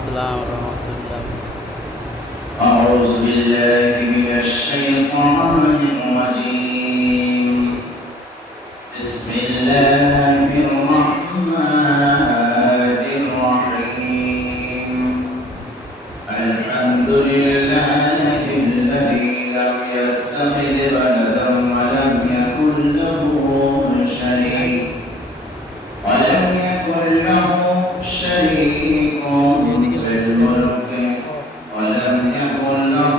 আসসালাম রহমতুল্লাহ। أعوذ بالله من الشيطان الرجيم. بسم الله الرحمن الرحيم. الحمد لله الذي لم يتخذ ولدا ولم يكن له شريك في الملك ولم يكن له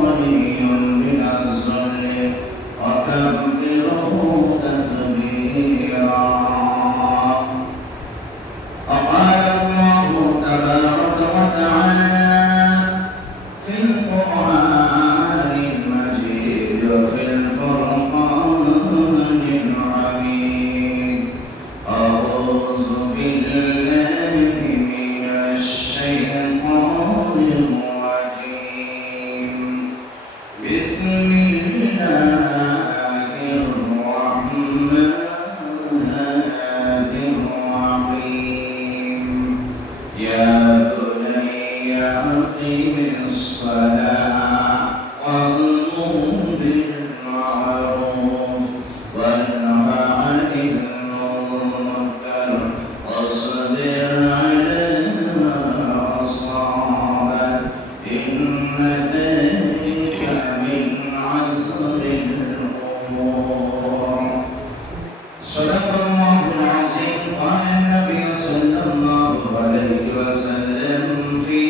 ولي من الذل وكبره تكبيرا. وقال الله تبارك وتعالى في القرآن المجيد وفي الفرقان الحميد: أعوذ بالله من الشيطان الرجيم. بسم الله الرحمن الرحيم. يا بني أقم الصلاة وأمر بالمعروف وانه عن المنكر واصبر على ما أصابك إن ذلك من عزم الأمور. صدق الله العظيم. قال النبي صلى الله عليه وسلم في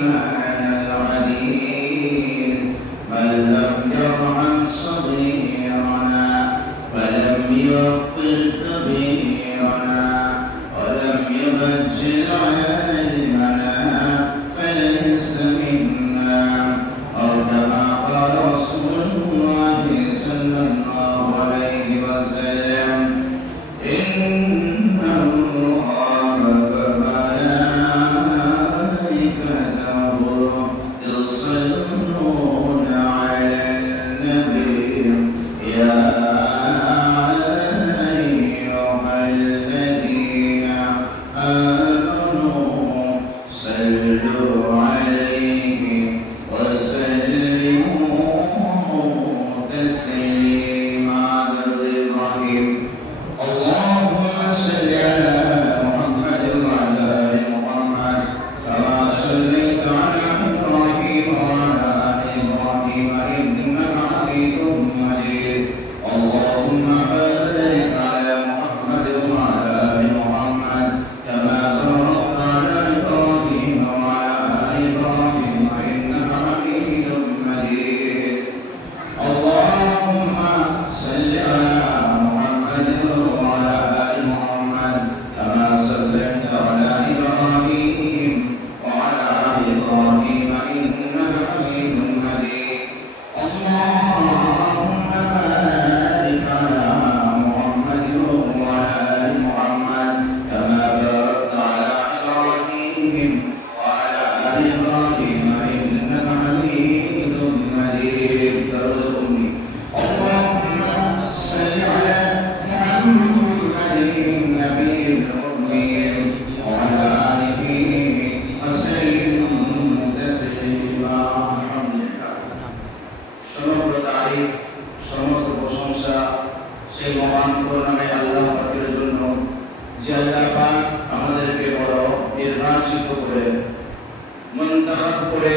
معنى الحديث: من لم يرحم صغيرنا ولم يغفر كبيرنا ولم يبجل عالمنا فليس منا، أو كما قال رسول الله صلى الله عليه وسلم: إن الله وملائكته يصلون على النبي يا أيها الذين آمنوا صلوا عليه وسلموا تسليما. الرحيم. اللهم صل على محمد وعلى آل محمد كما صليت على إبراهيم وعلى آل إبراهيم إنك حميد مجيد. اللهم بارك على محمد وعلى آل محمد كما باركت على إبراهيم وعلى آل إبراهيم إنك حميد مجيد. اللهم صل على محمد وعلى آل محمد كما صليت على إبراهيم وعلى آل إبراهيم إنك حميد مجيد. اللهم بارك على محمد وعلى آل محمد كما باركت على إبراهيم وعلى آل إبراهيم إنك حميد مجيد. اللهم صل على محمد النبي الأمي وعلى آله وسلم تسليما. الحمد لله. সমগ্র তারিফ, সমস্ত প্রশংসা সেই মহান করুণাময় আল্লাহ পাকের জন্য, যে আল্লাহ পাক আমাদেরকে বড় নির্বাচিত করে, মুনতাখাব করে,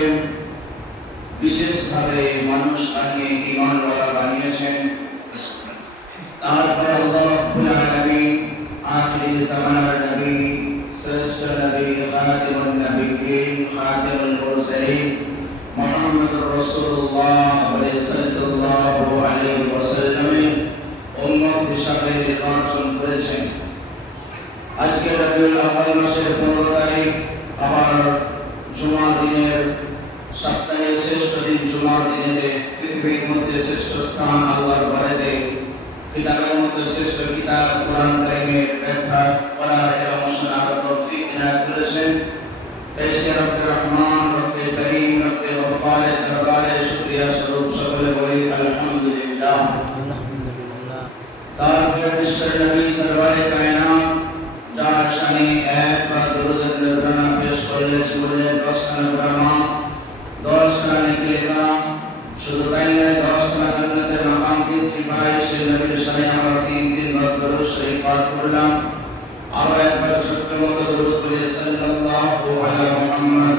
বিশেষভাবে মানুষ আনিয়ে ঈমানওয়ালা বানিয়েছেন। তারপর আল্লাহ রাব্বুল আলামিন আখির জামানার নবী, শ্রেষ্ঠ নবী, খাতিমুন নবিয়্যিন, খাতিমুল মুরসালিন মুহাম্মদুর রাসূলুল্লাহ সাল্লাল্লাহু আলাইহি ওয়াসাল্লামের উম্মত হিসাবে নির্বাচন করেছেন। আজকে রবিউল আউয়াল মাসের 15 তারিখ, আবার জুমার দিনের সপ্তাহের শ্রেষ্ঠ দিন জুমার দিনে পৃথিবীর মধ্যে শ্রেষ্ঠ স্থান আল্লাহর ঘরেতে, কিতাবের মধ্যে শ্রেষ্ঠ কিতাব কোরআন কারীমের ব্যাখ্যা করার এবং শোনার তৌফিক ইনায়াত করেছেন। এসে রব্বে রহমান, রব্বে করিম, রব্বে গফফারের দরবারে শুকরিয়া স্বরূপ সকলে বলি আলহামদুলিল্লাহ। তারপরে বিশ্বের নবী সরওয়ারে কায়নাত, যার শানে একবার দরুদ নজরানা পেশ করলে বলে 10 খানা গুনাহ মাফ, 10 খানা নেকি লেখা, শুধু তাই নয় 10 খানা জান্নাতের মাকাম বৃদ্ধি পায়। সেই নবীর শানে আমরা 3 বার দরুদ শরীফ পাঠ করলাম। আরো একবার ছোট্ট মতো দরুদ পড়ে সাল্লাল্লাহু আলা মুহাম্মদ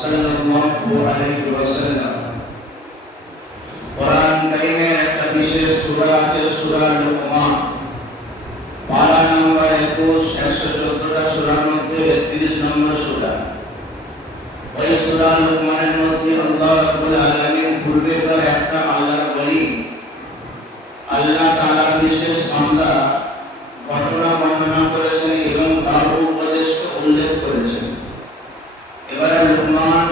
সাল্লাল্লাহু আলাইহি ওয়াসাল্লাম। কোরআন কারীমের একটা বিশেষ সূরা আছে, সূরা লুকমান। পারা নম্বর 21, 114টা সূরার মধ্যে 31 নম্বর সূরা। ওই সূরা লুকমানের মধ্যে আল্লাহ রাব্বুল আলামিন পূর্বেকার একটা আল্লাহর ওলি, আল্লাহ তাআলার বিশেষ বান্দা ঘটনা বর্ণনা করেছেন এবং তার উপদেশকে উল্লেখ করেছেন। এবারে লুকমান,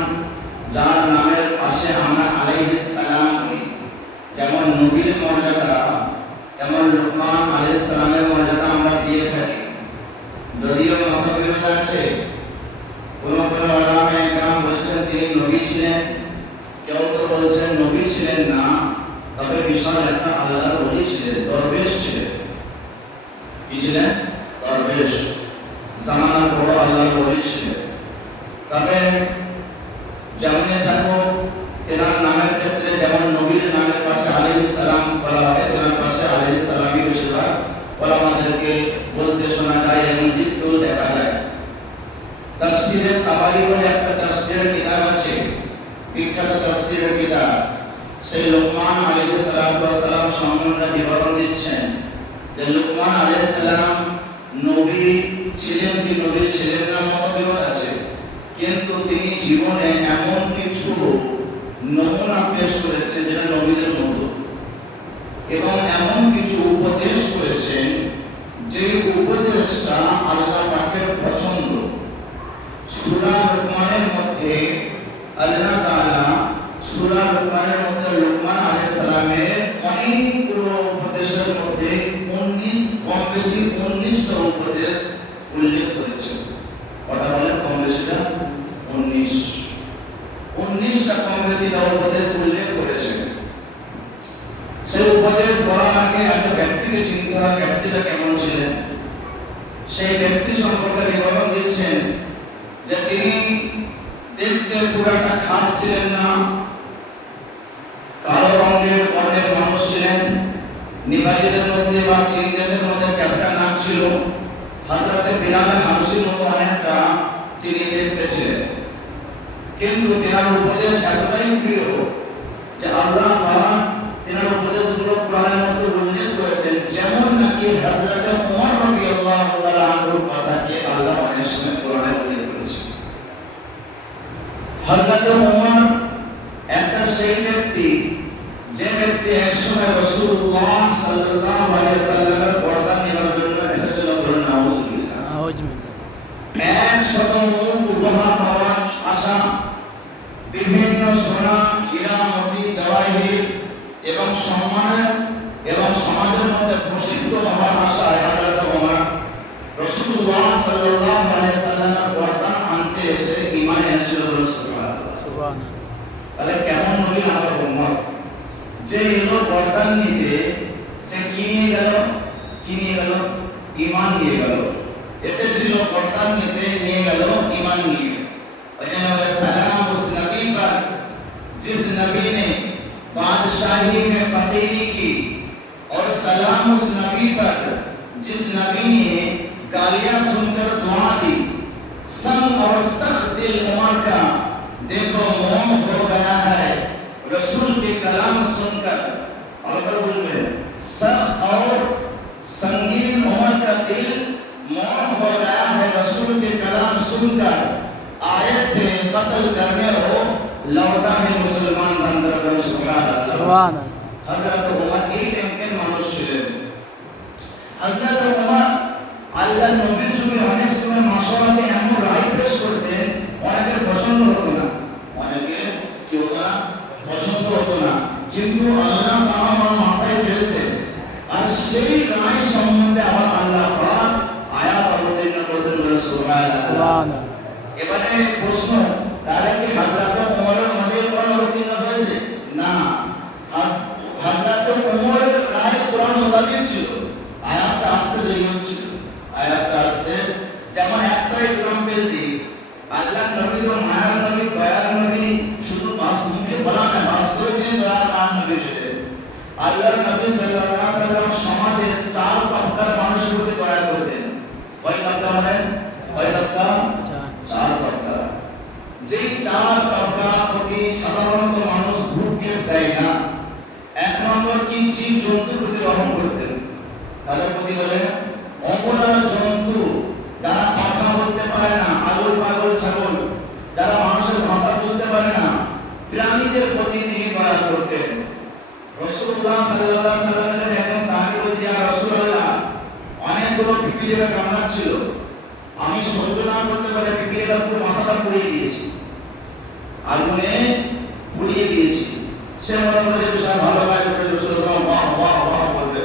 যার নামের পাশে আমরা আলাইহিস সালাম, যেমন নবীর মর্যাদা তেমন লুকমান আলাইহিস সালামের মর্যাদা আমরা দিয়ে থাকি। যদিও মতবিরোধ আছে, কোন কোন ওলামায়ে কেরাম বলছেন তিনি নবী ছিলেন, কেউ তো বলছেন নবী ছিলেন না, তবে বিশাল একটা আল্লাহর ওলি ছিলেন, দরবেশ ছিলেন। কি ছিলেন? দরবেশ, জামানার বড় আল্লাহর ওলি ছিলেন। তবে যেমন থাকো, তেনার নামের ক্ষেত্রে যেমন নবীর নামের পাশে আলাইহিস সালাম বলা হয়, তেনার পাশে আলাইহিস সালামই বেশিরভাগ ওলামাদেরকে বলতে শোনা যায় এবং লিখতেও দেখা যায়। তাফসীরে তাবারি বলে একটা তাফসীরের কিতাব আছে, বিখ্যাত তাফসীরের কিতাব। সেই লুকমান আলাইহিস সালাম সম্বন্ধে বিবরণ দিচ্ছেন যে লুকমান আলাইহিস সালাম নবী ছিলেন কি নবী ছিলেন না মতবিরোধ আছে, কিন্তু তিনি জীবনে এমন কিছু নমুনা পেশ করেছেন যেটা নবীদের মতো, এবং এমন কিছু উপদেশ করেছেন যে উপদেশটা আল্লাহ পাকের পছন্দ। সূরা লুকমানের মধ্যে আল্লাহ তাআলা সূরা লুকমানের মধ্যে লুকমান আলাইহিস সালামের অনেকগুলো উপদেশের মধ্যে 19 কম বেশি 19টা উপদেশ উল্লেখ করেছেন। কথা বলেন কম বেশিটা 19টা কম বেশিটা উপদেশ উল্লেখ করেছেন। সেই উপদেশ বলার আগে একটা ব্যক্তিকে চিনতে হয়, ব্যক্তিটা কেমন ছিলেন। সেই ব্যক্তি সম্পর্কে বিবরণ দিচ্ছেন যে তিনি দেখতে পুরো একটা খাস ছিলেন না, কালো রঙের বর্ণের মানুষ ছিলেন, নিবাসীদের মধ্যে বা চীন দেশের মধ্যে চ্যাপ্টা নাম ছিল, হযরতে বিলাল হাবশীর মতো অনেকটা তিনি দেখতে ছিলেন। কিন্তু তেনার উপদেশ এতটাই প্রিয় যে আল্লাহ পাক তেনার উপদেশগুলো কোরআনের মধ্যে উল্লেখ করেছেন। যেমন নাকি হযরতে ওমর রাদিয়াল্লাহু তাআলা আনহুর কথাকে আল্লাহ অনেক সময় কোরআনে উল্লেখ করেছেন। হযরতে ওমর একটা সেই ব্যক্তি যে ব্যক্তি একসময় রাসূলুল্লাহ সাল্লাল্লাহু আলাইহি সাল্লামের পর্দা নেওয়ার জন্য এসেছিল। বলুন নাউযুবিল্লাহ। একশত মুখ উপহার পাওয়ার আশা, বিভিন্ন সোনা হীরা মতি জওয়াহির এবং সম্মানের এবং সমাজের মধ্যে প্রসিদ্ধ হওয়ার আশায় হযরত ওমর রাসূলুল্লাহ সাল্লাল্লাহু আলাইহি সাল্লামের পর্দা আনতে এসে ঈমান এনেছিল। সুবহানাল্লাহ। তাহলে কেমন নবী আমার উম্মত, যে এলো পর্দা নিতে, সে কি নিয়ে গেল? ঈমান নিয়ে গেল। এসেছিল পর্দা নিতে, নিয়ে গেল ঈমান নিয়ে। वजन वाला सलाम उस नबी पर जिस नबी ने बादशाही में फकीरी की, और सलाम उस नबी पर जिस नबी ने गालियां सुनकर दुआ दी। संग और सख्त दिल उमर का देखो मौन हो गया है रसूल के कलाम सुनकर। और अगर बुझे सख्त और संगीन उमर का दिल मौन हो गया है रसूल के कलाम सुनकर। आए थे कत्ल करने हो, लौटा है मुसलमान बंदर को। सुभान अल्लाह। हजरत उमर এই টাইপের মানুষ ছিলেন। হযরত উমর আল্লাহ নবীর যুগে অনেক সময় মাশওয়ারাতে এমন রায় পেশ করতেন, অনেকের পছন্দ হতো না, অনেকের কি হতো না, পছন্দ হতো না, কিন্তু আল্লাহ তাআলা মাথায় ফেলতেন। আর সেই রায় সম্বন্ধে আবার আল্লাহ পাক আয়াত অবতীর্ণ করতেন। সুবহানাল্লাহ। এবারে প্রশ্ন, তাহলে কি হযরত ওমরের মধ্যে কোরআন অবতীর্ণ হয়েছে? না, হযরত ওমরের রায় কোরআন মোতাবেক ছিল। আয়াতটা আসতে দেরি হচ্ছিল, আয়াতটা আসতে। যেমন একটা এক্সাম্পল দিই, আল্লাহ নবী তো মায়ার নবী, দয়ার নবী, শুধু মুখে বলা না, বাস্তবে তিনি দয়ার মান নবী ছিলেন। আল্লাহর নবী সাল্লাল্লাহু আলাইহি ওয়াসাল্লাম সমাজের চার তবকার মানুষের প্রতি দয়া করতেন। কয় তবকা বলেন? কয় তবকা? চার তবকা। যেই চার তবকা প্রতি সাধারণত মানুষ ভূক্ষেপ দেয় না। এক নম্বর কি, জীব জন্তুর প্রতি রহম করতেন। তাদের প্রতি বলেন অবলা জন্তু, যারা কথা বলতে পারে না, আগল পাগল ছাগল, যারা মানুষের ভাষা বুঝতে পারে না, প্রাণীদের প্রতি তিনি দয়া করতেন। রাসূলুল্লাহ সাল্লাল্লাহু আলাইহি ওয়াসাল্লামের একজন সাহাবী বলছে, ইয়া রাসূলুল্লাহ, অনেকগুলো পিপিলিকা কামড়াচ্ছিল, আমি সহ্য না করতে পারে পিপিলিকা পুরো মাথাটা পুড়িয়ে দিয়েছি, আগুনে পুড়িয়ে দিয়েছি। সে মনে করে যে বিশাল ভালো কাজ করে, রাসূলুল্লাহ বাহ বাহ বাহ বলবে।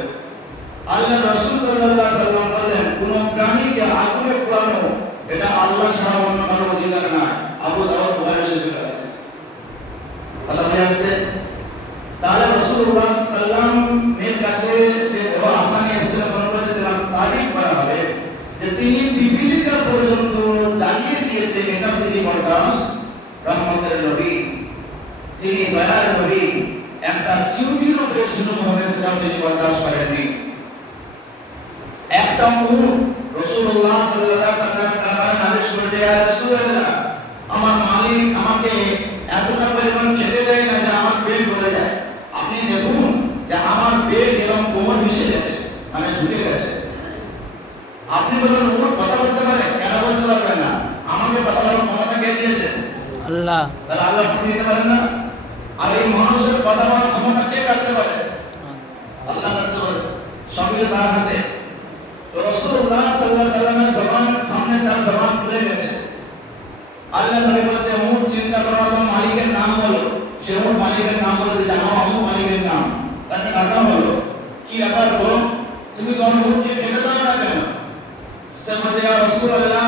আল্লাহ রাসূল সাল্লাল্লাহু আলাইহি ওয়াসাল্লাম বললেন, কোন প্রাণীকে আগুনে পোড়ানো এটা আল্লাহ ছাড়া অন্য কারো অধিকার না। আবু দাউদ বুখারী শরীফের হাদিস। কথা বুঝে আসছে? তাহলে রাসূলুল্লাহ সাল্লামের কাছে সে বড় আশা নিয়ে এসেছিল, মনে করে যে তারিফ করা হবে যে তিনি পিপিলিকা পর্যন্ত জ্বালিয়ে দিয়েছে, এটা তিনি বরদাস্ত। রহমতের নবী, তিনি দয়ার নবী, একটা চিউটির উপরে জুলুম হবে সেটা তিনি বরদাস্ত করেননি। একটা উট রাসূলুল্লাহ সাল্লাল্লাহু আলাইহি ওয়াসাল্লামের দরবারে নালিশ করতে, ইয়া রাসূলুল্লাহ, আমার মালিক আমাকে এতটা পরিমাণ খেতে দেয় না যে আমার পেট ভরে যায়। আপনি দেখুন যে আমার পেট এবং কোমর মিশে গেছে, মানে ঝুলে গেছে। আপনি বলেন উট কথা বলতে পারে? কেন বলতে পারবে না? আমাকে কথা বলার ক্ষমতা কে দিয়েছে? আল্লাহ। তাহলে আল্লাহ দিতে পারেন না? আর এই মানুষের কথা বলার ক্ষমতা কে কাটতে পারে? আল্লাহ কাটতে পারে। সবই তার হাতে। তো রাসূলুল্লাহ সাল্লাল্লাহু আলাইহি ওয়াসাল্লামের জবানের সামনে তার জবান খুলে গেছে। আল্লাহ নবী বলছে, উট চিন্তা করো, তোমার মালিকের নাম বলো। সে উট মালিকের নাম বলে যে আমার আবু মালিকের নাম। তাকে ডাকা হলো, কি ব্যাপার গো, তুমি তোমার উটকে খেতে দাও না কেন? সে বলছে, ইয়া রাসূলুল্লাহ,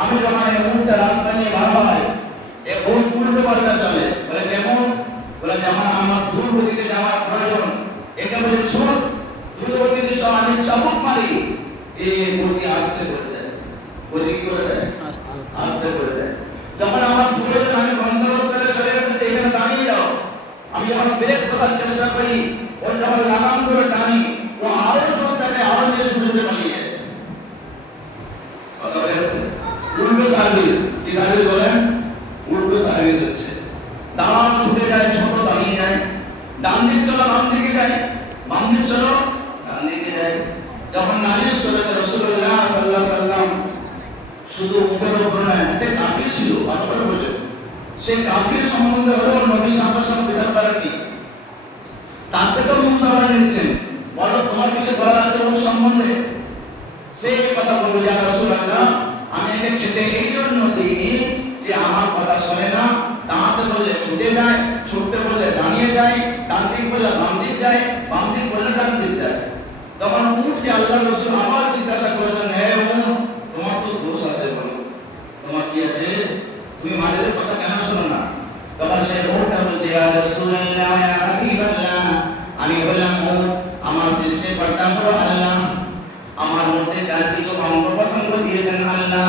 আমি যখন এই উটটা রাস্তা নিয়ে বার হয়, এই উট উল্টো পাল্টা চলে। বলে কেমন? বলে যেমন আমার দূর গতিতে যাওয়ার প্রয়োজন, একে বলে ছোট দ্রুত গতিতে চল, আমি চাবুক মারি, এই গতি আস্তে করে দেয়। গতি কি করে দেয়? আস্তে করে দেয়। যখন আমার প্রয়োজন, আমি গন্তব্যস্থলে চলে এসেছি, এখানে দাঁড়িয়ে যাও, আমি যখন ব্রেক কষার চেষ্টা করি, ও যখন লাগাম ধরে টানি, ও আরো জোর থাকে, আরো নিয়ে ছুটে পালিয়ে যায়। কথা বলেছে উল্টো সার্ভিস। কি সার্ভিস বলেন? উল্টো সার্ভিস হচ্ছে। দাঁড়ান ছুটে যায়, ছোট দাঁড়িয়ে যায়। ডান দিক চলো, বাম দিকে যায়, বাম দিক চলো, ডান দিকে যায়। যখন নালিশ করেছে রাসূলুল্লাহ সাল্লাল্লাহু আলাইহি ওয়াসাল্লাম, শুধু মুখের উপর নয়, সে কাফির ছিল, কথা বলে সে কাফির সম্বন্ধে হলো নবী সাল্লাল্লাহু আলাইহি ওয়াসাল্লাম বিচার করেননি, তার থেকেও মুখ সামনে নিচ্ছেন, বলো তোমার কিছু বলার আছে ওর সম্বন্ধে? সে কথা বলবে, ইয়া রাসূলুল্লাহ, আমি একে খেতে এই জন্য দিইনি যে আমার কথা শোনে না, দাঁড়াতে বললে ছুটে যায়, ছুটতে বললে দাঁড়িয়ে যায়, ডান দিক বললে বাম দিক যায়, বাম দিক বললে ডান দিক যায়। তখন উটকে আল্লাহ রাসূল আবার জিজ্ঞাসা করলেন, হে উট, তোমার তো দোষ আছে, বলো তোমার কি আছে, তুমি মালিকের কথা কেন শোনো না? তখন সে উটটা বলছে, ইয়া রাসূলুল্লাহ, ইয়া হাবিবাল্লাহ, আমি বললাম উট, আমার সৃষ্টিকর্তা হলো আল্লাহ, আমার মধ্যে যার কিছু অঙ্গ প্রত্যঙ্গ দিয়েছেন আল্লাহ,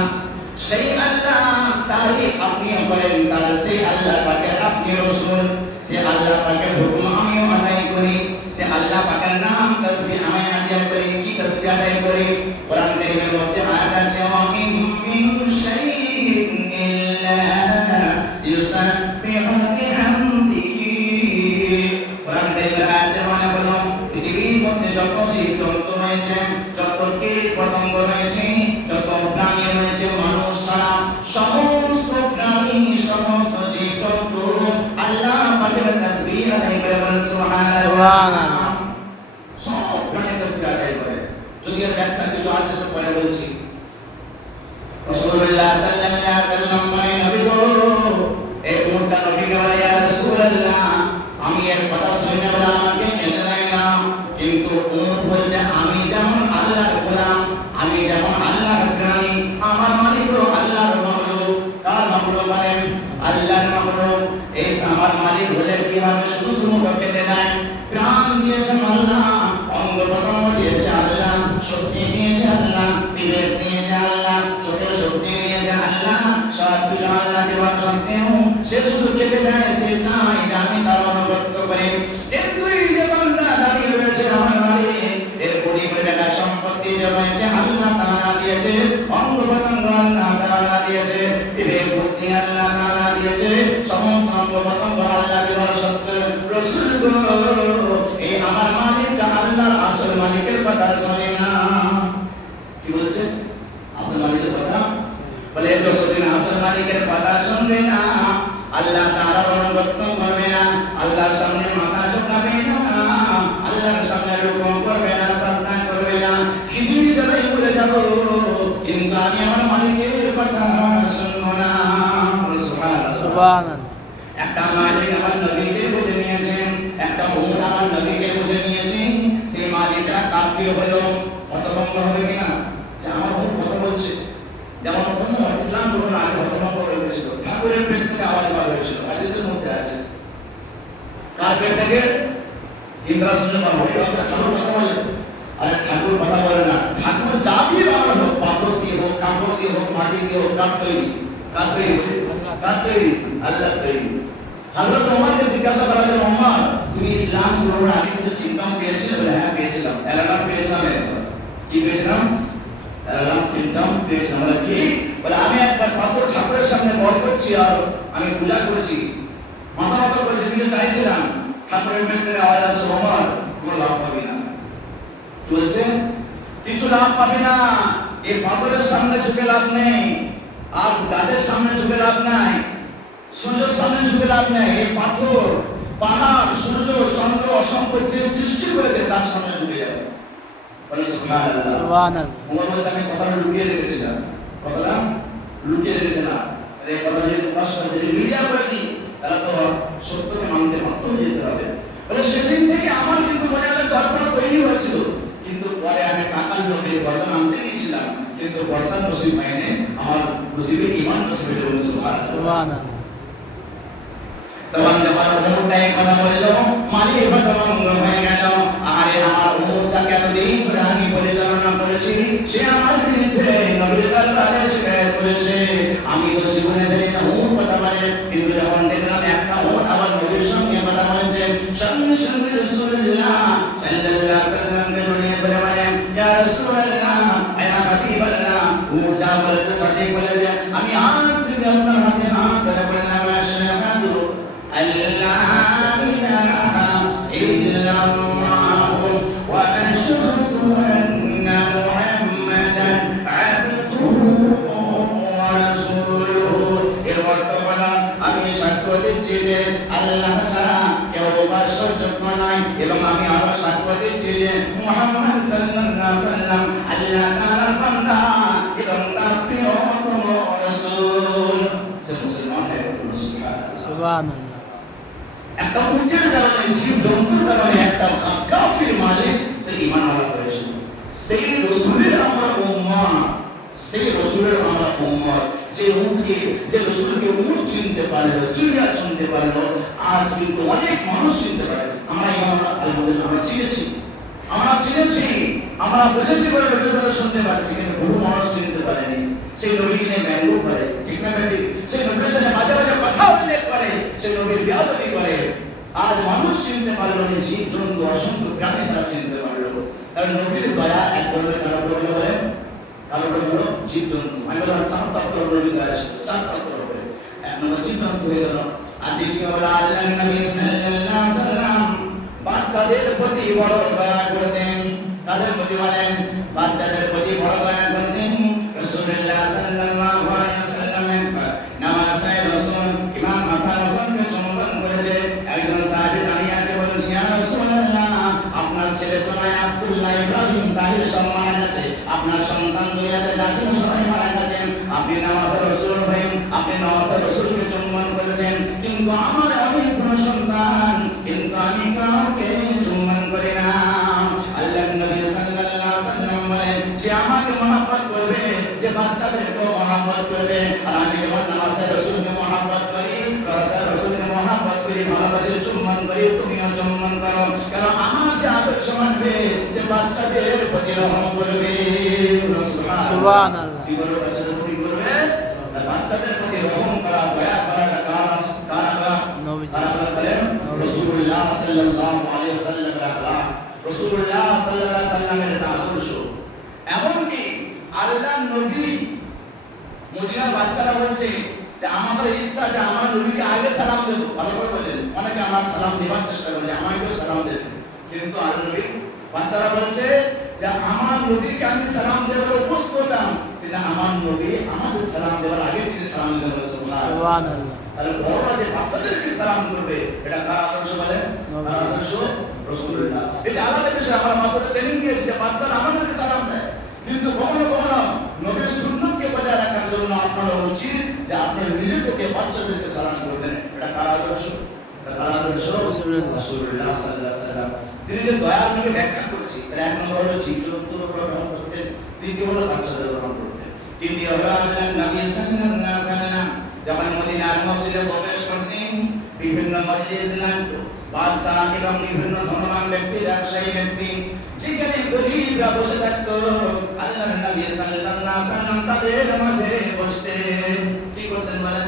সেই আল্লাহ তারিফ আপনিও করেন, তাহলে সেই আল্লাহ পাকের আপনি রাসূল, সেই আল্লাহ পাকের হুকুম আমিও আদায় করি, সেই আল্লাহ পাকের নাম তাসবিহ আমি আদায় করি। কি তাসবিহ আদায় করি? কোরআন কারীমের মধ্যে আয়াত আছে, ওয়া মিন শাইইন ইল্লা ইউসাব্বিহু বিহামদিহি। কোরআন কারীমের আয়াতের মানে হলো পৃথিবীর মধ্যে যত জীবজন্তু রয়েছে, যত কীট পতঙ্গ রয়েছে, যত প্রাণী রয়েছে, মানুষ ছাড়া সমস্ত প্রাণী, সমস্ত জীবজন্তু আল্লাহ পাকের তাসবিহ আদায় করে, বলেন সুবহানাল্লাহ। সব প্রাণী তাসবিহ আদায় করে। যদি এর ব্যাখ্যা কিছু আছে সব পরে বলছি। রাসূলুল্লাহ সাল্লাল্লাহু আলাইহি ওয়াসাল্লাম বলেন, নবী গো, এই উটটা নবীকে বলে, ইয়া রাসূলুল্লাহ, আমি এর কথা শুনে বলে আমাকে খেতে দেয় না, কিন্তু উট বলছে আমি যেমন আল্লাহর গোলাম, আমি যেমন আল্লাহর প্রাণী, আমার মালিক হলো আল্লাহর মাখলুক। তার মাখলুক বলেন আল্লাহর মাখলুক। এই আমার মালিক হলে কি হবে? শুধু তোমাকে খেতে দেয়। প্রাণ দিয়েছেন আল্লাহ, অঙ্গ প্রত্যঙ্গ দিয়েছে আল্লাহ, শক্তি দিয়েছে আল্লাহ, বিবেক দিয়েছে আল্লাহ, চোখের শক্তি দিয়েছে আল্লাহ, সব কিছু আল্লাহ দেওয়ার সত্ত্বেও সে শুধু কেটে দেয়, সে চায় যে আমি তার অনুগত্য করি। কিন্তু এই যে বান্দা দাঁড়িয়ে রয়েছে আমার বাড়ি, এর কোটি কোটি টাকা সম্পত্তি যে রয়েছে আল্লাহ তাআলা দিয়েছে, অঙ্গ প্রত্যঙ্গ আল্লাহ তাআলা দিয়েছে, বিবেক বুদ্ধি আল্লাহ তাআলা দিয়েছে, সমস্ত অঙ্গ প্রত্যঙ্গ আল্লাহ দেওয়ার সত্ত্বেও রাসূলগণ এই আমার মালিকটা আল্লাহর আসল মালিকের কথা শোনে না। কি বলছে? আসল মালিকের কথা বলে, যতদিন আসল মালিকের কথা শুনবে না, আল্লাহ তাআলার অনুগত্য করবে না, আল্লাহর সামনে মাথা ঝুঁকাবে না, আল্লাহর সামনে রুকু করবে না, সাজদা করবে না, খিদুড়ি যাবে বলে যাব, কিন্তু আমি আমার মালিকের কথা শুনবো না। সুবহানাল্লাহ। একটা মালিক আমার নবীকে বুঝে নিয়েছেন, একটা উম্মত আমার নবীকে বুঝে নিয়েছেন, সেই মালিকরা কাফির হলো, হতভম্ব হবে কিনা? যে আমার উম্মত কথা বলছে, যেমন উম্মত ইসলাম গ্রহণ আগে হতভম্ব হয়ে গেছিল, ঠাকুরের পেট থেকে আওয়াজ বার হয়েছিল, হাদিসের মধ্যে আছে। কার পেট থেকে? ইন্দ্রাসনের বার হয়ে ঠাকুর কথা বলে। আরে ঠাকুর কথা বলে না, ঠাকুর যা দিয়ে বানানো হোক, পাথর দিয়ে হোক, কাপড় দিয়ে হোক, মাটি দিয়ে হোক, কাঠ তৈরি, কাঠ তৈরি, কাঠ তৈরি, আল্লাহ তৈরি। হযরত ওমরকে জিজ্ঞাসা করা হলো, ওমর তুমি ইসলাম গ্রহণের আগে কিছু সিম্পটম পেয়েছিলে? বলে হ্যাঁ পেয়েছিলাম, অ্যালার্ম পেয়েছিলাম। কি পেয়েছিলাম? অ্যালার্ম সিম্পটম পেয়েছিলাম। বলে কি? বলে আমি একবার পাথর ঠাকুরের সামনে বল করছি আর আমি পূজা করছি, মাথা মাথা করেছি, কিন্তু চাইছিলাম ঠাকুরের পেট থেকে আওয়াজ আসছে, ওমর কোনো লাভ পাবি না। কি বলছে? কিছু লাভ পাবি না, এই পাথরের সামনে ঝুঁকে লাভ নেই, আর গাছের সামনে ঝুঁকে লাভ নাই, সূর্যের সামনে ঝুঁকে লাভ নেই। এই পাথর, পাহাড়, সূর্য, চন্দ্র, অসংখ্য যে সৃষ্টি করেছে তার সামনে ঝুঁকে যাবে। বলে সুবহানাল্লাহ, সুবহানাল্লাহ। ওমর বলছে আমি কথাটা লুকিয়ে রেখেছিলাম, কথাটা লুকিয়ে রেখেছিলাম। এই কথা যদি প্রকাশ করে, যদি মিডিয়া করে দিই, তাহলে তো সত্যকে মানতে বাধ্য হয়ে যেতে হবে। বলে সেদিন থেকে আমার কিন্তু মনে হয় চরপড়া তৈরি হয়েছিল, কিন্তু পরে আমি টাকার লোভে বর্তমান আনতে গিয়েছিলাম, কিন্তু বর্তমান নসিব পাইনি, আমার নসিবে ঈমান নসিব হলো। সুবহানাল্লাহ। তখন যখন উম্মতটাই কথা বলল, মালিক হতভম্ব হয়ে গেল। আরে আমার উম্মত যাকে এতদিন ধরে আমি পরিচালনা করেছি, সে আমার বিরুদ্ধে নবীর দরবারে শিকায়ত করেছে। আমি তো জীবনে জানি না উম্মত কথা বলে, কিন্তু যখন দেখলাম একটা উম্মত আবার নবীর সঙ্গে কথা বলছে, সঙ্গে সঙ্গে রাসূলুল্লাহ সাল্লাল্লাহু আলাইহি ওয়াসাল্লামকে জড়িয়ে ধরে বলেন, ইয়া রাসূলুল্লাহ, ইয়া হাবিবাল্লাহ, উম্মত যা বলেছে সঠিক বলেছে। আমি আজ থেকে আপনার হাতে হাত ধরে বললাম, আশহাদু আল্লাহ ইলাহা ইল্লাল্লাহ ওয়া আশহাদু আন্না মুহাম্মাদান আবদুহু ওয়া রাসূলুহু। এর অর্থ হলো আমি সাক্ষ্য দিচ্ছি যে আল্লাহ ছাড়া কেউ উপাস্যযোগ্য নয়, এবং আমি আরো সাক্ষ্য দিচ্ছি যে মুহাম্মদ সাল্লাল্লাহু আলাইহি ওয়াসাল্লাম আল্লাহ তাআলার বান্দা এবং তার প্রিয়তম রাসূল। সে মুসলমান হয়। সুবহানাল্লাহ। একটা উটের কারণে, জীব জন্তুর কারণে একটা কাফির মালিক সে ঈমানওয়ালা হয়েছিল। সেই রাসূলের আমরা উম্মাহ, সেই রাসূলের আমরা উম্মাহ, যে উটকে, যে রাসূলকে উট চিনতে পারলো, চিড়িয়া চিনতে পারলো, আজ কিন্তু অনেক মানুষ চিনতে পারে। আমরা আলহামদুলিল্লাহ আমরা চিনেছি, আমরা চিনেছি, আমরা বুঝেছি বলে লোকের কথা শুনতে পাচ্ছি, কিন্তু বহু মানুষ চিনতে পারেনি। সেই নবীকে নিয়ে ব্যঙ্গ করে, ঠিক না বেটি? সেই নবীর সাথে মাঝে মাঝে কথা উল্লেখ করে, সেই নবীর বেয়াদবি করে। আজ মানুষ চিনতে পারলো না, জীব জন্তু অসংখ্য প্রাণী তারা চিনতে পারলো। কারণ নবীর দয়া এক ধরনের কারো প্রয়োজন বলে, কারো প্রয়োজন জীব জন্তু। আমি বললাম 4 তত্ত্ব নবীর দয়া ছিল, 4 তত্ত্ব হবে। এক নম্বর জীব জন্তু হয়ে গেল, আর দ্বিতীয় হলো আল্লাহ নবী সাল্লাল্লাহু আলাইহি ওয়াসাল্লাম বাচ্চাদের প্রতি বড় দয়া করতেন। তাদের প্রতি বলেন, বাচ্চাদের প্রতি বড় দয়া করতেন। রাসূলুল্লাহ সাল্লাল্লাহু আলাইহি ওয়াসাল্লাম নামাজে রাসূল ইমাম হাসান হোসেনকে চুম্বন করেছে। একজন সাহাবী দাঁড়িয়ে আছে, বলছে, ইয়া রাসূলুল্লাহ, আপনার ছেলে তো নয় আব্দুল্লাহ ইব্রাহিম তাহির সব মারা গেছে, আপনার সন্তান দুনিয়াতে যাচ্ছেন সবাই মারা গেছেন, আপনি নামাজে রাসূল হয়ে আপনি নামাজে রাসূলকে চুম্বন করেছেন, কিন্তু আমার অনেক সন্তান, কিন্তু আমি কাউকে চুম্বন করি না। আল্লাহ নবী সাল্লাল্লাহু আলাইহি ওয়াসাল্লাম বলেন, যে আমাকে মহব্বত করবে, যে বাচ্চাদেরকে মহব্বত করবে, আর আমি যখন নামাজে রাসূলকে মহব্বত করি, রাসূলকে মহব্বত করি, ভালোবাসি, চুম্বন করি, তুমিও চুম্বন করো, কারণ আমার যে আদর্শ মানবে সে বাচ্চাদের প্রতি রহম করবে। সুবহানাল্লাহ। কি বলবো? বাচ্চাদের প্রতি করবে, বাচ্চাদের প্রতি সাল্লাল্লাহু আলাইহি ওয়াসাল্লামের আখলাক, রাসূলুল্লাহ সাল্লাল্লাহু আলাইহি ওয়াসাল্লামের আদর্শ। এমনকি আল্লাহর নবী মদিনার বাচ্চারা বলছে যে আমাদের ইচ্ছা যে আমার নবীকে আগে সালাম দেব। ভালো করে বলেন, অনেকে আমার সালাম দেওয়ার চেষ্টা করে, আমাকেও সালাম দেবে, কিন্তু আল্লাহর নবী বাচ্চারা বলছে যে আমার নবীকে আমি সালাম দেওয়ার উপস্থিত হতাম, কিন্তু আমার নবী আমাদের সালাম দেওয়ার আগে তিনি সালাম দেবেন। সুবহানাল্লাহ। তাহলে বড়রা যে বাচ্চাদেরকে সালাম করবে, এটা কার আদর্শ বলেন? কার আদর্শ? রাসূলুল্লাহ। এটা আলাদা বিষয়, আমরা মাসে ট্রেনিং দিয়েছি যে বাচ্চারা আমাদেরকে সালাম দেয়, কিন্তু কখনো কখনো নবীর সুন্নতকে বজায় রাখার জন্য আপনার উচিত যে আপনি নিজে থেকে বাচ্চাদেরকে সালাম করবেন। এটা কার আদর্শ? এটা কার আদর্শ? রাসূলুল্লাহ সাল্লাল্লাহু আলাইহি ওয়াসাল্লাম। তিনি যে দয়ার নবী ব্যাখ্যা করেছি, তার এক নম্বর হলো জীবজন্তুর উপর গ্রহণ করতেন, দ্বিতীয় হলো বাচ্চাদের গ্রহণ করতেন, তৃতীয় হলো আল্লাহর নবী সাল্লাল্লাহু আলাইহি ওয়াসাল্লাম যখন মদিনার মসজিদে প্রবেশ করতেন, বিভিন্ন মজলিস লাগতো, বাদশা এবং বিভিন্ন ধনবান ব্যক্তি, ব্যবসায়ী ব্যক্তি, যেখানে গরীবরা বসে থাকতো, আল্লাহর নবী সাল্লাল্লাহু আলাইহি ওয়াসাল্লাম তাদের মাঝে বসতেন। কি করতেন বলেন?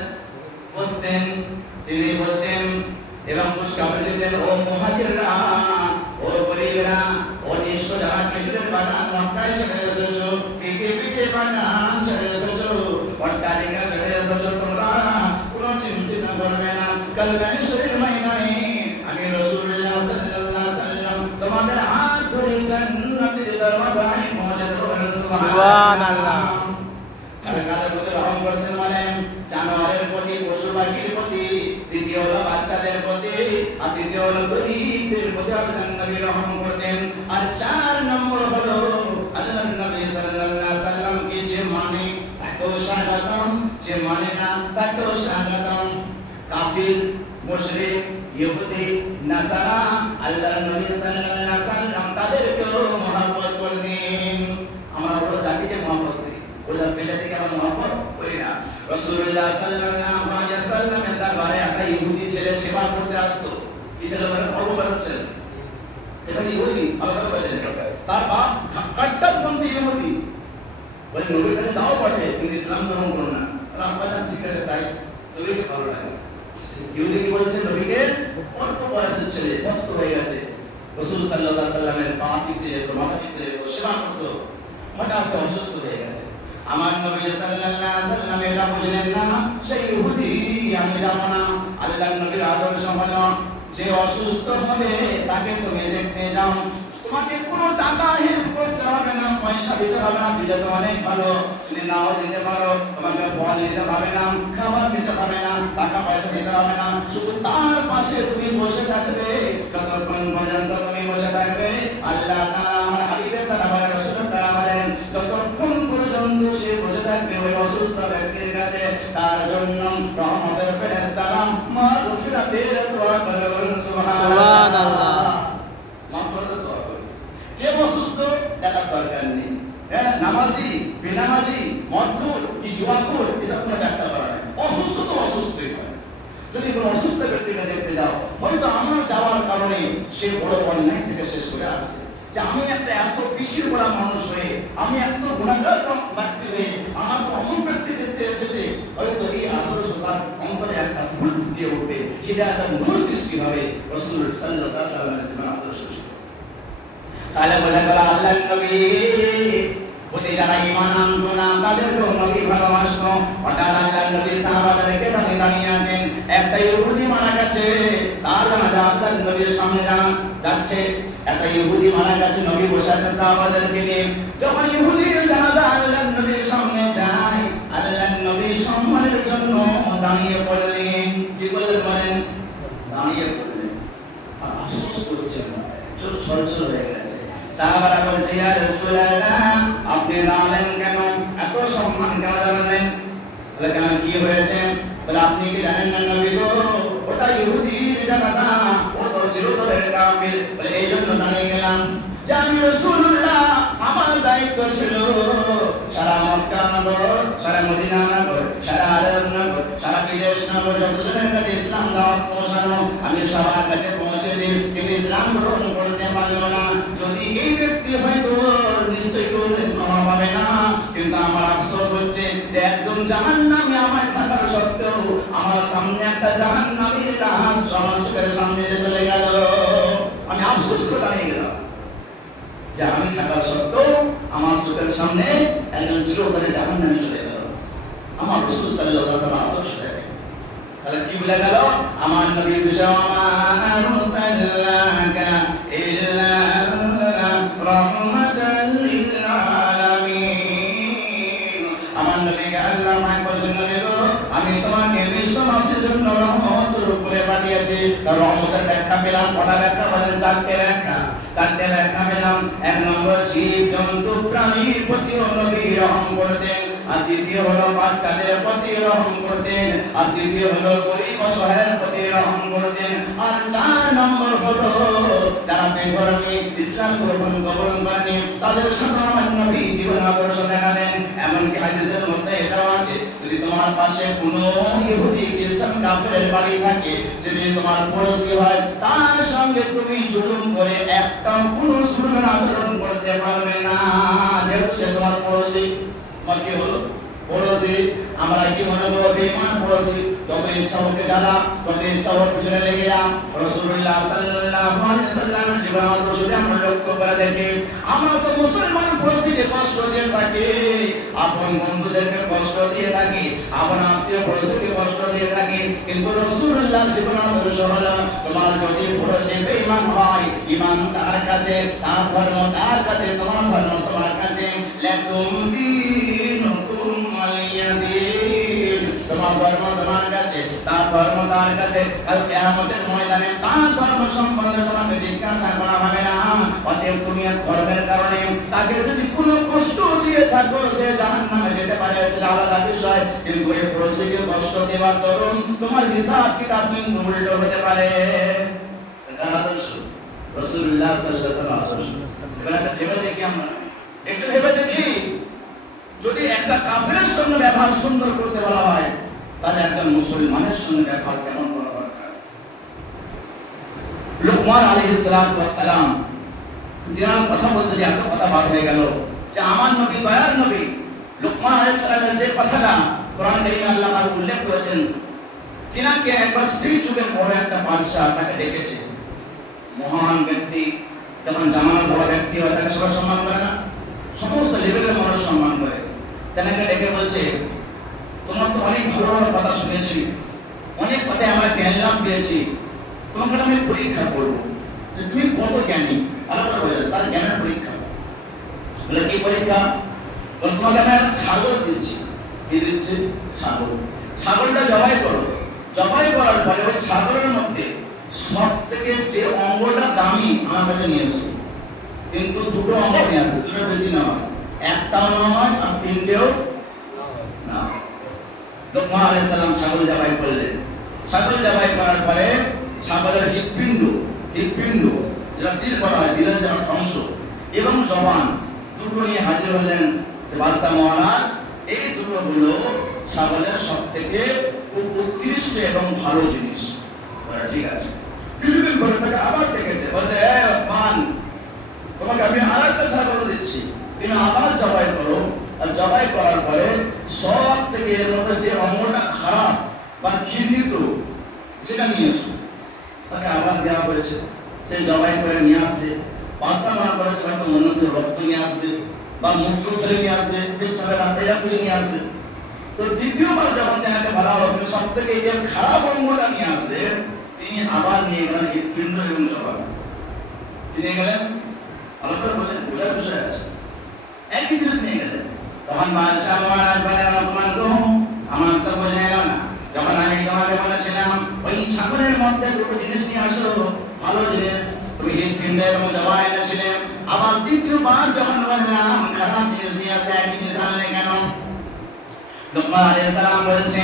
বসতেন। তিনি বলতেন এবং খুশখবর দিতেন, ও মুহাজিররা, ও গরীবরা, ও নিঃস্ব যারা খেজুরের বাগান মক্কায় ছেড়ে এসেছো, পিকে পিকে বাগান ছেড়ে এসেছো, অট্টালিকা ছেড়ে এসেছো, তোমরা কোনো চিন্তা করবে না। কাল মাহশরের ময়দানে আমি রাসূলুল্লাহ সাল্লাল্লাহু আলাইহি ওয়াসাল্লাম তোমাদের হাত ধরে জান্নাতের দরওয়াজায় পৌঁছে দেব। সুবহানাল্লাহ। কাদের প্রতি রহম করতেন মানে জানোয়ারের প্রতি, পশু পাখির প্রতি, দ্বিতীয় হলো বাচ্চাদের প্রতি, আর তৃতীয় হলো গরীবদের প্রতি আল্লাহর নবী রহম করতেন। আর 4 নম্বর হলো আল্লাহর নবী সাল্লাল্লাহু আলাইহি ওয়াসাল্লামকে যে মানে তাকেও স্বাগতম, যে মানে না তাকেও স্বাগতম। কাফির, মুশরিক, ইহুদি, নাসারা আল্লাহর নবী সাল্লাল্লাহু আলাইহি ওয়াসাল্লাম তাদেরকেও মহব্বত করতেন। আমরা বড় জাতিকে মহব্বত করি, ওরা বেলাতিকে আমরা মহব্বত করি না। রাসূলুল্লাহ সাল্লাল্লাহু আলাইহি ওয়াসাল্লামের দরবারে একটা ইহুদি ছেলে সেবা করতে আসতো। কি ছেলে বলে? আবু বকর ছেলে। সেটা ইহুদি, আল্লাহ বলেন তার বাপ কট্টরপন্থী ইহুদি। বলে নবীর কাছে যাও বটে, কিন্তু ইসলাম গ্রহণ করো না। আল্লাহ বলেন ঠিক আছে, তাই নবীকে ভালো লাগে। ইহুদি কি বলছে? নবীকে অল্প বয়সের ছেলে, ভক্ত হয়ে গেছে, রাসূল সাল্লাল্লাহু আলাইহি ওয়াসাল্লামের পা টিপতে যেত, মাথা টিপতে যেত, সেবা করতো, হঠাৎ সে অসুস্থ হয়ে গেছে। আমার নবী সাল্লাল্লাহু আলাইহি ওয়াসাল্লাম এটা বুঝলেন না, সেই ইহুদি আমি যাব না। আল্লাহর নবীর আদর্শ হলো যে অসুস্থ হবে তাকে তুমি দেখতে যাও, তোমাকে কোনো টাকা হেল্প করতে হবে না, পয়সা দিতে হবে না, দিলে তো অনেক ভালো, যদি নাও দিতে পারো, তোমাকে ফল দিতে হবে না, খাবার দিতে হবে না, টাকা পয়সা দিতে হবে না, শুধু তার পাশে তুমি বসে থাকবে। যতক্ষণ পর্যন্ত তুমি বসে থাকবে, আল্লাহ তাআলা আমার হাবিবের দ্বারা বলেন, রাসূলের দ্বারা বলেন, যতক্ষণ পর্যন্ত সে বসে থাকবে ওই অসুস্থ ব্যক্তির কাছে, তার জন্য রহমতের ফেরেশতারা মাগফিরাতের দোয়া করবেন। সুবহানাল্লাহ। মাগফিরাতের দোয়া করবেন। কে অসুস্থ দেখার দরকার নেই, হ্যাঁ, নামাজি, বেনামাজি, মদখোর কি জুয়াখোর এসব কোনো ব্যাখ্যা করা নেই। অসুস্থ তো অসুস্থই হয়। যদি কোনো অসুস্থ ব্যক্তিকে দেখতে যাও, হয়তো আমার যাওয়ার কারণে সে বড় অন্যায় থেকে শেষ করে আসবে, যে আমি একটা এত পিছিয়ে পড়া মানুষ হয়ে, আমি এত গুণাগার ব্যক্তি হয়ে আমার অমন ব্যক্তি দেখতে এসেছে, হয়তো এই আদর্শ তার অন্তরে একটা ভুল ফুটিয়ে উঠবে, হিদায়াতের নূর সৃষ্টি হবে। রাসূল সাল্লাল্লাহু আলাইহি ওয়াসাল্লামের আদর্শ তাহলে বলে গেল আল্লাহর নবী প্রতি যারা ঈমান আনতো না তাদেরকেও নবী ভালোবাসতো। হঠাৎ আল্লাহর নবী সাহাবাদেরকে দাঁড়িয়ে আছেন, একটা ইহুদি মারা গেছে, তার জানাজা আল্লাহর নবীর সামনে যাচ্ছে, একটা ইহুদি মারা গেছে, নবী বসে আছেন সাহাবাদেরকে নিয়ে। যখন ইহুদির জানাজা আল্লাহর নবীর সামনে যায়, আল্লাহর নবী সম্মানের জন্য দাঁড়িয়ে পড়লেন। কি বললেন বলেন? দাঁড়িয়ে পড়লেন। আর আফসোস করছেন, চোখ ছলছল হয়ে গেছে। সাহাবারা বলছে, ইয়া রাসূলুল্লাহ, আপনি দাঁড়ালেন কেন? এত সম্মান কেন জানালেন? বলে কেন, কি হয়েছে? বলে আপনি কি জানেন না নবী গো, ওটা ইহুদির জানাজা, ও তো চিরতরের কাফির। বলে এই জন্য দাঁড়িয়ে গেলাম যে আমি রাসূলুল্লাহ, আমার দায়িত্ব ছিল সারা মক্কা নগর, সারা মদিনা নগর, সারা আরব নগর, সারা বিদেশ নগর যতজনের কাছে ইসলাম দাওয়াত পৌঁছানো, আমি সবার কাছে পৌঁছেছি, কিন্তু ইসলাম গ্রহণ করতে পারল না। যদি এই ব্যক্তি হয়তো নিশ্চয়ই কোনদিন ক্ষমা পাবে না, কিন্তু আমার আফসোস হচ্ছে যে একজন জাহান্নামী আমার থাকার সত্ত্বেও আমার সামনে একটা জাহান্নামীর লাশ আমার চোখের সামনে চলে গেল। আফসোস করে দাঁড়িয়ে গেলাম যে আমি থাকার সত্ত্বেও আমার চোখের সামনে একজন চিরতরে জাহান্নামে চলে গেল। আমার রাসূল সাল্লাল্লাহু আলাইহি ওয়াসাল্লাম আদর্শ দেখে তাহলে কি বলে গেল, আমার নবীর বিষয় মা আরসালনাকা ইল্লা রাহমাতাল লিল আলামিন। আমার নবীকে আল্লাহ মায় বলেছেন, নবী গো আমি তোমাকে বিশ্ববাসীর জন্য রহমত স্বরূপ করে পাঠিয়েছি। তার রহমতের ব্যাখ্যা পেলাম, কটা ব্যাখ্যা বলেন? চারটে ব্যাখ্যা পেলাম। এক নম্বর, জীব জন্তু প্রাণীর প্রতি নবী রহম করতেন, আর দ্বিতীয় হলো বাচ্চাদের প্রতি রহম করতেন, আর তৃতীয় হলো গরিব অসহায়ের প্রতি রহম করতেন, আর 4 নম্বর হলো যারা বেধর্মী ইসলাম গ্রহণ করেনি তাদের সাথে আমার নবী জীবন আদর্শ দেখালেন। এমনকি হাদিসের মধ্যে এটাও আছে, যদি তোমার পাশে কোনো ইহুদি খ্রিস্টান কাফেরের বাড়ি থাকে, সে যদি তোমার পড়োশী হয়, তার সঙ্গে তুমি জুলুম করে একটা কোনো জুলুমের আচরণ করতে পারবে না, যেহেতু সে তোমার পড়োশী। আমার কি হলো? পড়োশী। আমরা কি মনে করবো? বেঈমান পড়োশী। যত ইচ্ছা ওকে জ্বালা, যত ইচ্ছা ওর পিছনে লেগে যা। রাসূলুল্লাহ সাল্লাল্লাহু আলাইহি ওয়াসাল্লামের জীবন আদর্শ আমরা লক্ষ্য করে দেখি, আমরা তো মুসলমান পড়োশীকে কষ্ট দিয়ে থাকি, আপন বন্ধুদেরকে কষ্ট দিয়ে থাকি, আপন আত্মীয় পড়োশীকে কষ্ট দিয়ে থাকি, কিন্তু রাসূলুল্লাহর জীবন আদর্শ হলো তোমার যদি পড়োশী বেঈমান হয়, ঈমান তার কাছে, তার ধর্ম তার কাছে, তোমার ধর্ম তোমার কাছে, লাকুম দীনুকুম ওয়ালিয়াদিন। তোমার ধর্ম তোমার কাছে, তার ধর্ম তার কাছে, কাল কিয়ামতের ময়দানে তার ধর্ম সম্বন্ধে তোমাকে জিজ্ঞাসা করা হবে না। অতএব তুমি আর ধর্মের কারণে তাকে যদি কোনো কষ্ট দিয়ে থাকো, সে জাহান্নামে যেতে পারে, সেটা আলাদা বিষয়, কিন্তু এই পড়োশীকে কষ্ট দেওয়ার দরুন তোমার হিসাব কিতাব কিন্তু উল্টো হতে পারে। রাসূলুল্লাহ সাল্লাল্লাহু আলাইহি ওয়াসাল্লাম একটু ভেবে দেখি, যদি একটা কাফেরের সঙ্গে ব্যবহার সুন্দর করতে বলা হয়, তাহলে একটা মুসলমানের সঙ্গে ব্যবহার কেমন করা দরকার? লুকমান আলাইহিস সালাম যারা কথা বলতে যে এত কথা বার হয়ে গেল, যে আমার নবী দয়ার নবী লুকমান আলাইহিস সালামের যে কথাটা কোরআন কারীমে আল্লাহ পাক উল্লেখ করেছেন, তিনাকে একবার সেই যুগের বড় একটা বাদশা তাকে ডেকেছে। মহান ব্যক্তি যখন জামানার বড় ব্যক্তি হয়, তাকে সবাই সম্মান করে না? সমস্ত লেভেলের মানুষ সম্মান করে। তেনাকে ডেকে বলছে, তোমার তো অনেক ভালো ভালো কথা শুনেছি, অনেক কথায় আমরা জ্ঞান পেয়েছি, তোমাকে আমি পরীক্ষা করবো যে তুমি কত জ্ঞানী। আলাদা হয়ে যাবে, তার জ্ঞানের পরীক্ষা। বলে কি পরীক্ষা? বলে তোমাকে আমি একটা ছাগল দিচ্ছি। কি দিচ্ছি? ছাগল। ছাগলটা জবাই করো, জবাই করার পরে ওই ছাগলের মধ্যে সব থেকে যে অঙ্গটা দামি আমার কাছে নিয়ে এসো, কিন্তু দুটো অঙ্গ নিয়ে আসবে, দুটো বেশি না হয়, একটাও না হয় আর তিনটেও না। লুকমান আলাইহিস সালাম ছাগল জবাই করলেন। ছাগল জবাই করার পরে ছাগলের হৃৎপিণ্ড যেটা দিল করা হয়, দিলের যে অংশ এবং জবান দুটো নিয়ে হাজির হলেন বাদশা মহারাজ। এই দুটো হলো ছাগলের সব থেকে খুব উৎকৃষ্ট এবং ভালো জিনিস। ঠিক আছে, কিছুদিন পরে তাকে আবার ডেকেছে, বলছে লুকমান, তোমাকে আমি আর একটা ছাগল দিচ্ছি, তুমি আবার জবাই করো, আর জবাই করার পরে সব থেকে এর মধ্যে যে অঙ্গটা খারাপ বা ঘৃণিত সেটা নিয়ে এসো। তাকে আবার দেওয়া হয়েছে, সে জবাই করে নিয়ে আসছে। বাদশা মনে করেছে হয়তো মনে করে রক্ত নিয়ে আসবে বা মূত্র ছেড়ে নিয়ে আসবে, পেচ্ছাপের রাস্তায় যা কিছু নিয়ে আসবে। তো দ্বিতীয়বার যখন তেনাকে বলা হলো তুমি সব থেকে এর খারাপ অঙ্গটা নিয়ে আসবে, তিনি আবার নিয়ে গেলেন হৃৎপিণ্ড এবং জবান। তিনি গেলেন, আলাদা বোঝার বিষয় আছে, একই জিনিস নিয়ে গেলেন। তখন বাদশা মহারাজ বলেন, লুকমান গো, আমার তো বোঝা গেল না, যখন আমি তোমাকে বলেছিলাম ওই ছাগলের মধ্যে দুটো জিনিস নিয়ে আসো, ভালো জিনিস, তুমি হৃৎপিণ্ড এবং জবান এনেছিলে, আবার দ্বিতীয়বার যখন বললাম খারাপ জিনিস নিয়ে আসে, একই জিনিস আনলে কেন? লুকমান আলাইহিস সালাম বলছে,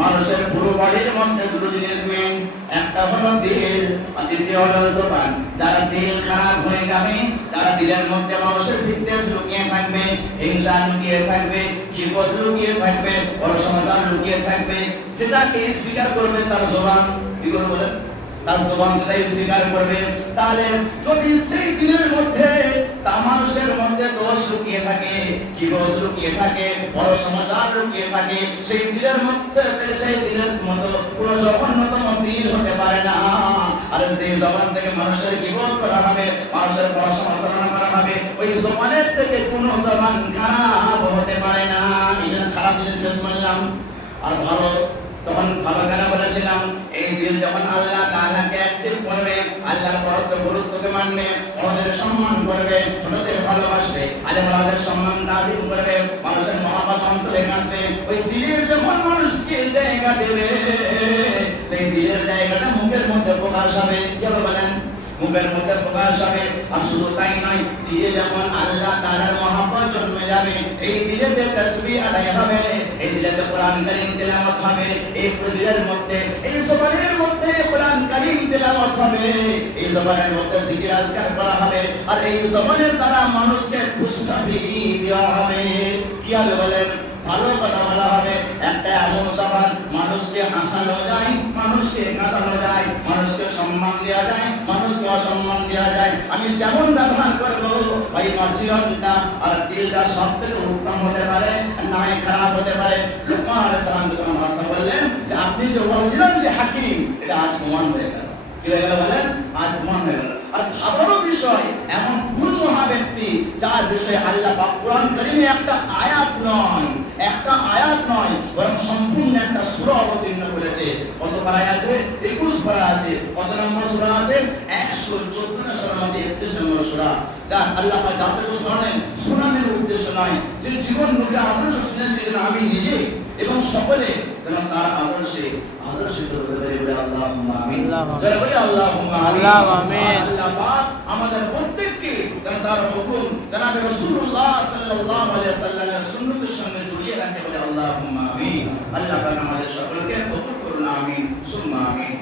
মানুষের পুরো বডির মধ্যে দুটো জিনিস মেন, একটা হলো দিল আর দ্বিতীয় হলো জবান। যারা দিল খারাপ হয়ে যাবে, যারা দিলের মধ্যে মানুষের বিদ্বেষ লুকিয়ে থাকবে, হিংসা লুকিয়ে থাকবে, কিবত লুকিয়ে থাকবে, অসমাধান লুকিয়ে থাকবে, সেটাকে স্বীকার করবে তার জবান। কি করবে বলেন? তার জবান সেটাই স্বীকার করবে। তাহলে যদি সেই দিলের মধ্যে তা মানুষের মধ্যে দোষ লুকিয়ে থাকে, কিবত লুকিয়ে থাকে, বড় সমাচার লুকিয়ে থাকে, সেই দিলের মধ্যে সেই দিলের মতো কোনো জঘন্যতম দিল হতে পারে না। আর আর যে জবান থেকে মানুষের গীবত করা হবে, মানুষের পরসমালোচনা করা হবে, ওই জবানের থেকে কোনো জবান খারাপ হতে পারে না। এটা খারাপ জিনিস বেশ বললাম। আর ভালো, তখন ভালো কেন বলেছিলাম, এই দিল যখন আল্লাহ তাআলাকে অ্যাকসেপ্ট করবে, আল্লাহর বড়ত্ব গুরুত্বকে মানবে, বড়দের সম্মান করবে, ছোটদের ভালোবাসবে, আলেমদের সম্মান তাজিম করবে, মানুষের মহব্বত অন্তরে কাঁদবে, ওই দিলের যখন মানুষকে জায়গা দেবে, সেই দিলের জায়গাটা মুখের মধ্যে প্রকাশ হবে। কি হবে বলেন? মুখের মধ্যে প্রকাশ হবে। আর শুধু তাই নয়, দিলে যখন আল্লাহ তাআলার মহব্বত জন্মে যাবে, এই দিলেতে তাসবিহ আদায় হবে, এই দিলেতে কোরআন কারীম তেলাওয়াত হবে, এই দিলের মধ্যে, এই জবানের মধ্যে কোরআন কারীম তেলাওয়াত হবে, এই জবানের মধ্যে জিকির আজকার করা হবে, আর এই জবানের দ্বারা মানুষকে খুশখবরি দেওয়া হবে। কি হবে বলেন? ভালো কথা বলা হবে। একটা এমন জবান, মানুষকে হাসানো যায়, মানুষকে কাঁদানো যায়, মানুষকে সম্মান দেওয়া যায়, মানুষকে অসম্মান দেওয়া যায়। আমি যেমন ব্যবহার করবো, ওই মাঝিরটা আর দিলটা সব থেকে উত্তম হতে পারে, নয় খারাপ হতে পারে। লুকমান আলাইহিস সালাম যখন ভাষা বললেন যে আপনি যে বলছিলেন যে হাকিম, এটা আজ প্রমাণ হয়ে গেল। কি হয়ে গেল বলেন? আজ প্রমাণ হয়ে গেল। আর ভাবারও বিষয়, এমন কোন মহা ব্যক্তি যার বিষয়ে আল্লাহ পাক কোরআন কারীমে একটা আয়াত নয়, বরং সম্পূর্ণ একটা সূরা অবতীর্ণ করেছে। কত পারা আছে? 21 পারা আছে। কত নম্বর সূরা আছে? 114 সূরার মধ্যে 31 নম্বর সূরা। যা আল্লাহ পাক যাতে শোনানোর উদ্দেশ্য নয়, যে জীবন নবীর আদর্শ শুনেছিলেন আমি নিজে এবং সকলে যেন তার আদর্শিত হতে পারে বলে আল্লাহুম্মা আমিন। যারা বলে আল্লাহুম্মা আমিন। আল্লাহ পাক আমাদের প্রত্যেককে যেন তার হুকুম জনাবে রাসূলুল্লাহ সাল্লাল্লাহু আলাইহি ওয়াসাল্লামের সুন্নতের সঙ্গে জড়িয়ে রাখে বলে আল্লাহুম্মা আমিন। আল্লাহ পাক আমাদের সকলকে কবুল করুন, আমিন সুম্মা আমিন।